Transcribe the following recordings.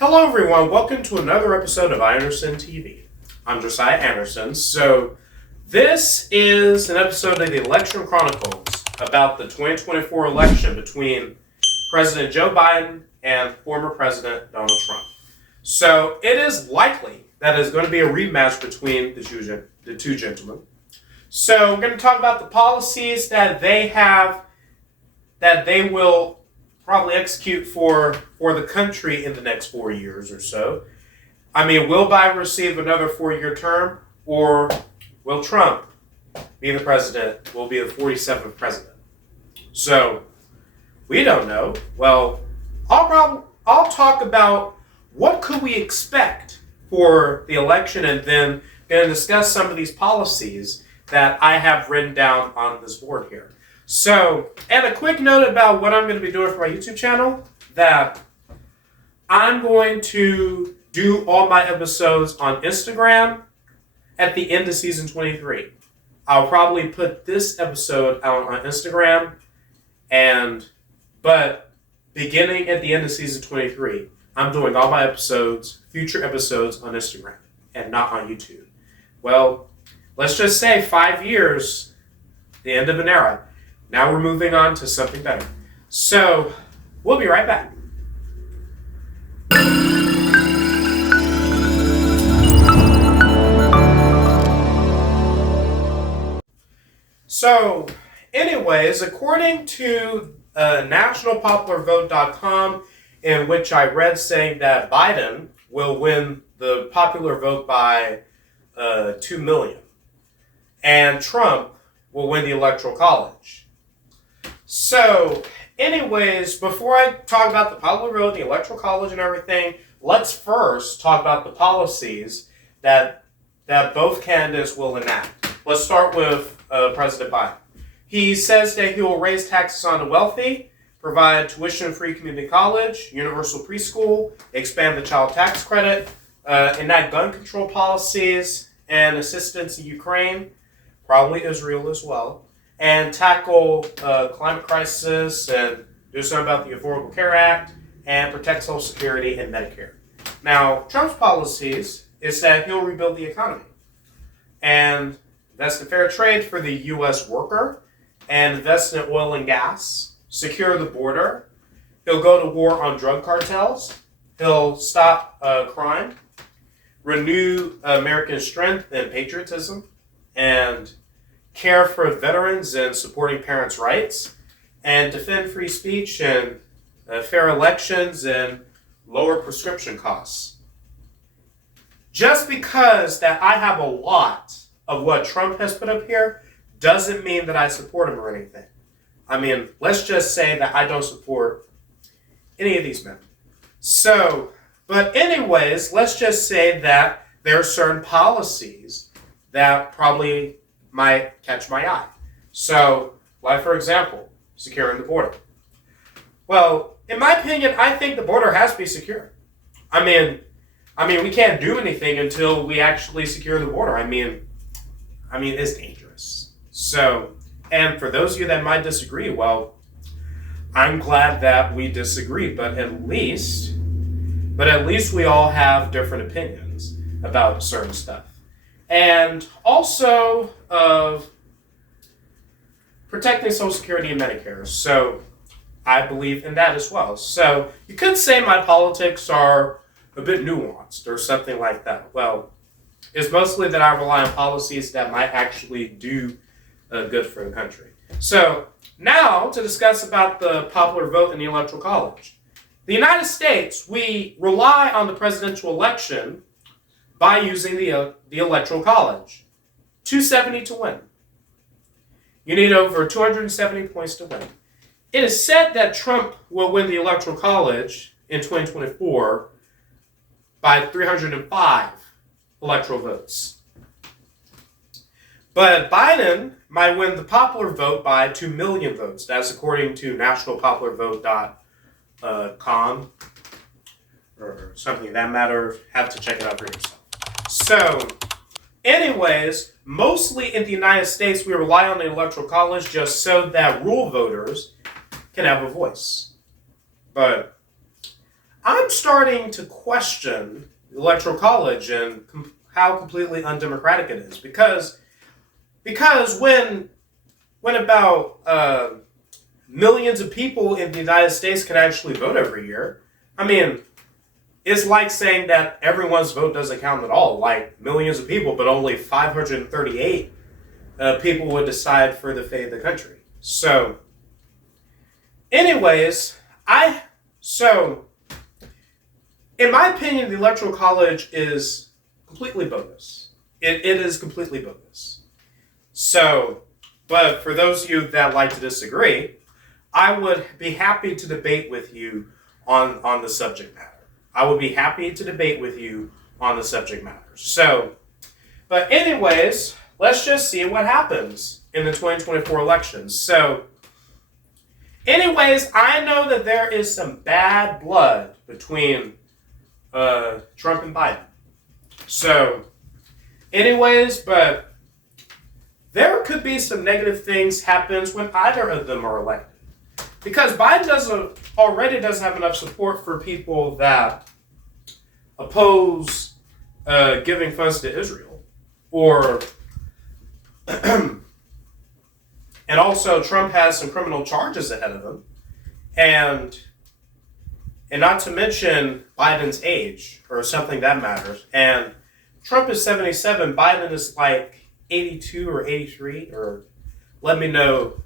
Hello everyone, welcome to another episode of Anderson TV. I'm Josiah Anderson. So this is an episode of the Election Chronicles about the 2024 election between President Joe Biden and former President Donald Trump. So it is likely that there's going to be a rematch between the two gentlemen. So we're going to talk about the policies that they have, that they will probably execute for the country in the next 4 years or so. I mean, will Biden receive another 4-year term, or will Trump be the president, will be the 47th president? So, we don't know. Well, I'll talk about what could we expect for the election, and then going to discuss some of these policies that I have written down on this board here. So, and a quick note about what I'm going to be doing for my YouTube channel, that I'm going to do all my episodes on Instagram at the end of season 23. I'll probably put this episode out on Instagram, but beginning at the end of season 23, I'm doing all my episodes, future episodes, on Instagram and not on YouTube. Well, let's just say 5 years, the end of an era. Now we're moving on to something better. So, we'll be right back. So, anyways, according to nationalpopularvote.com, in which I read saying that Biden will win the popular vote by 2 million, and Trump will win the Electoral College. So, anyways, before I talk about the popular vote, the Electoral College, and everything, let's first talk about the policies that both candidates will enact. Let's start with President Biden. He says that he will raise taxes on the wealthy, provide tuition-free community college, universal preschool, expand the child tax credit, enact gun control policies, and assistance in Ukraine, probably Israel as well, and tackle climate crisis, and do something about the Affordable Care Act, and protect Social Security and Medicare. Now, Trump's policies is that he'll rebuild the economy, and invest in fair trade for the U.S. worker, and invest in oil and gas, secure the border. He'll go to war on drug cartels. He'll stop crime, renew American strength and patriotism, and care for veterans and supporting parents' rights, and defend free speech and fair elections and lower prescription costs. Just because that I have a lot of what Trump has put up here doesn't mean that I support him or anything. I mean, let's just say that I don't support any of these men. So, but anyways, let's just say that there are certain policies that probably might catch my eye. So, like for example, securing the border. Well, in my opinion, I think the border has to be secure. I mean, we can't do anything until we actually secure the border. I mean, it's dangerous. So, and for those of you that might disagree, well, I'm glad that we disagree, but at least we all have different opinions about certain stuff. And also of protecting Social Security and Medicare. So I believe in that as well. So you could say my politics are a bit nuanced or something like that. Well, it's mostly that I rely on policies that might actually do good for the country. So now to discuss about the popular vote in the Electoral College. The United States, we rely on the presidential election by using the Electoral College. 270 to win. You need over 270 points to win. It is said that Trump will win the Electoral College in 2024 by 305 electoral votes. But Biden might win the popular vote by 2 million votes. That's according to nationalpopularvote.com or something of that matter. Have to check it out for yourself. So, anyways, mostly in the United States, we rely on the Electoral College just so that rural voters can have a voice. But I'm starting to question the Electoral College and how completely undemocratic it is. Because when about millions of people in the United States can actually vote every year, I mean, it's like saying that everyone's vote doesn't count at all. Like millions of people, but only 538 people would decide for the fate of the country. So, anyways, in my opinion, the Electoral College is completely bogus. It is completely bogus. So, but for those of you that like to disagree, I would be happy to debate with you on the subject matter. I would be happy to debate with you on the subject matter. So, but anyways, let's just see what happens in the 2024 elections. So, anyways, I know that there is some bad blood between Trump and Biden. So, anyways, but there could be some negative things happens when either of them are elected. Because Biden already doesn't have enough support for people that oppose giving funds to Israel. Or, and also Trump has some criminal charges ahead of him. And not to mention Biden's age, or something that matters. And Trump is 77, Biden is like 82 or 83, or let me know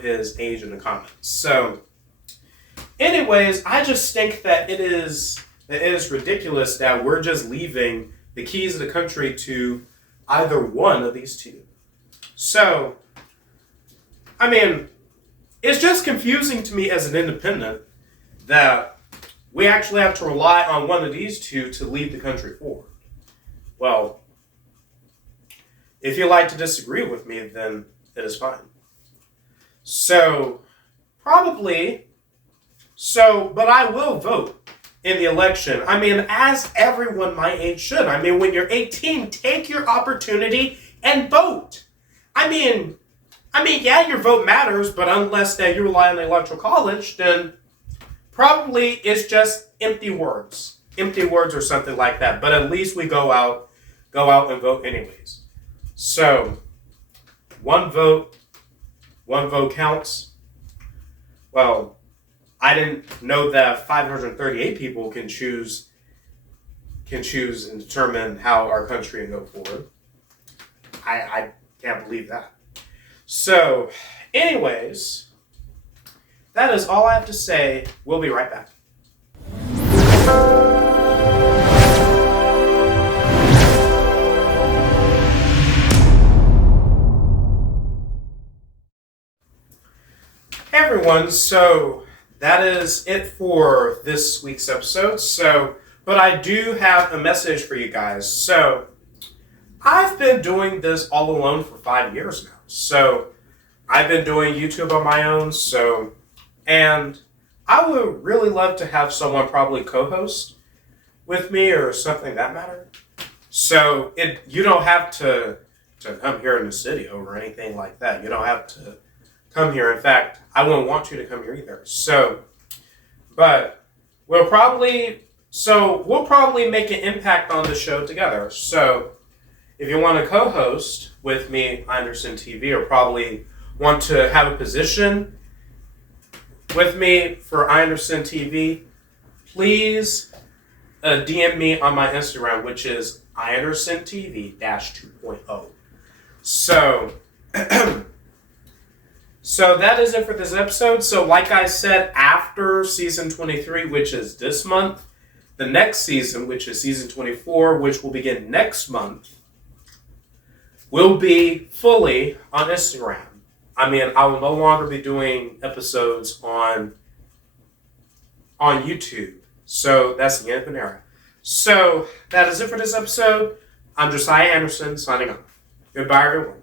his age in the comments. So, anyways, I just think that it is ridiculous that we're just leaving the keys of the country to either one of these two. So, I mean, it's just confusing to me as an independent that we actually have to rely on one of these two to lead the country forward. Well, if you like to disagree with me, then it is fine. But I will vote in the election. I mean, as everyone my age should. I mean, when you're 18, take your opportunity and vote. I mean, yeah, your vote matters, but unless that you rely on the Electoral College, then probably it's just empty words or something like that. But at least we go out and vote anyways. So, one vote counts. Well, I didn't know that 538 people can choose and determine how our country will go forward. I can't believe that. So, anyways, that is all I have to say. We'll be right back. Hey everyone, so that is it for this week's episode. But I do have a message for you guys. So, I've been doing this all alone for 5 years now. So, I've been doing YouTube on my own. And I would really love to have someone probably co-host with me or something that matter. So, you don't have to come here in the studio or anything like that. You don't have to come here. In fact, I wouldn't want you to come here either. But we'll probably make an impact on the show together. So if you want to co-host with me, Anderson TV, or probably want to have a position with me for Anderson TV, please DM me on my Instagram, which is IandersonTV-2.0. So that is it for this episode. So like I said, after season 23, which is this month, the next season, which is season 24, which will begin next month, will be fully on Instagram. I mean, I will no longer be doing episodes on YouTube. So that's the end of an era. So that is it for this episode. I'm Josiah Anderson, signing off. Goodbye, everyone.